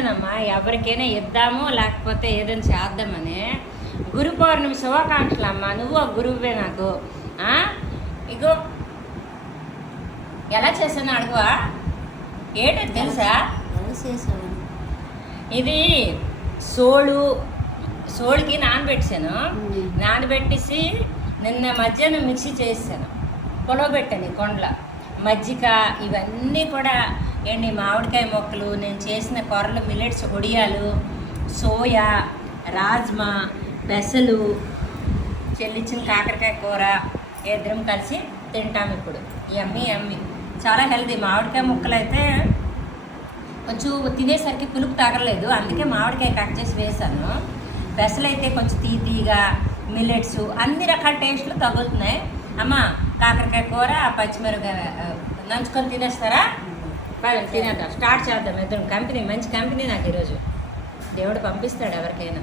ఊరికేనేనమ్మా, ఎవరికైనా ఇద్దాము లేకపోతే ఏదైనా చేద్దామని. గురు పౌర్ణమి శుభాకాంక్షలు అమ్మ, నువ్వు ఆ గురువువే నాకు. ఇగో ఎలా చేశాను అడుగువా, ఏంటో తెలుసా? ఇది సోలుకి నానబెట్టాను. నానబెట్టేసి నిన్న మధ్యాహ్నం మిక్సీ చేసాను, పొలవబెట్టాను కొండల మజ్జిగ ఇవన్నీ కూడా ఏంటి, మామిడికాయ మొక్కలు, నేను చేసిన కూరలు, మిల్లెట్స్ ఒడియాలు, సోయా, రాజ్మా, పెసలు, చెల్లిచ్చిన కాకరకాయ కూర ఇద్దరం కలిసి తింటాము ఇప్పుడు. యమ్మీ యమ్మీ, చాలా హెల్తీ. మామిడికాయ ముక్కలు అయితే కొంచెం తినేసరికి పులుపు తగలలేదు, అందుకే మామిడికాయ కట్ చేసి వేసాను. పెసలు అయితే కొంచెం తీగా, మిల్లెట్స్ అన్ని రకాల టేస్ట్లు తగులుతున్నాయి. అమ్మ కాకరకాయ కూర, పచ్చిమిరపకాయ నంచుకొని తినేస్తారా? తినేద్దాం, స్టార్ట్ చేద్దాం ఇద్దరం. కంపెనీ మంచి కంపెనీ నాకు ఈరోజు, దేవుడు పంపిస్తాడు ఎవరికైనా.